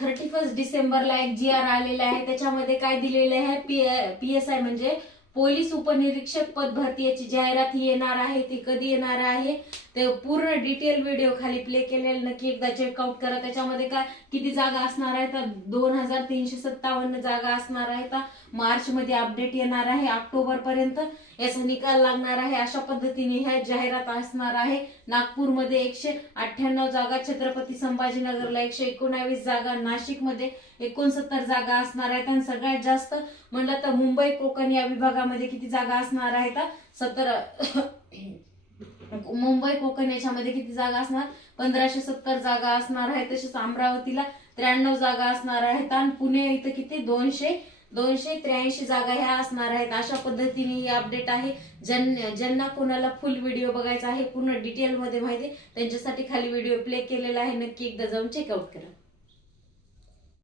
Thirty first डिसेंबरला एक जी R आलेला आहे. त्याच्यामध्ये काय दिलेलं आहे? पी एस आय म्हणजे पोलीस उपनिरीक्षक पद भरती याची जाहिरात ही येणार आहे. ती कधी येणार आहे? ते पूर्ण डिटेल व्हिडिओ खाली प्ले केलेला नक्की एकदा चेकआउट करा. त्याच्यामध्ये काय किती जागा असणार आहेत? तर दोन हजार तीनशे सत्तावन्न जागा असणार आहेत. मार्च मध्ये अपडेट येणार आहे ऑक्टोबर पर्यंत याचा निकाल लागणार आहे. अशा पद्धतीने ह्या जाहिरात असणार आहे. नागपूरमध्ये एकशे अठ्ठ्याण्णव जागा छत्रपती संभाजीनगरला एकशे एकोणावीस जागा नाशिकमध्ये एकोणसत्तर जागा असणार आहेत. आणि सगळ्यात जास्त म्हणलं तर मुंबई कोकण या विभागामध्ये किती जागा असणार आहेत? सत्तर मुंबई कोकण याच्यामध्ये किती जागा असणार? पंधराशे सत्तर जागा असणार आहेत तसेच अमरावतीला त्र्याण्णव जागा असणार आहेत आणि पुणे इथं किती? दोनशे दोनशे त्र्याऐंशी जागा ह्या असणार आहेत. अशा पद्धतीने ही अपडेट आहे. ज्यां ज्यांना कोणाला फुल व्हिडिओ बघायचा आहे पूर्ण डिटेलमध्ये माहिती त्यांच्यासाठी खाली व्हिडिओ प्ले केलेला आहे. नक्की एकदा जाऊन चेकआउट करा.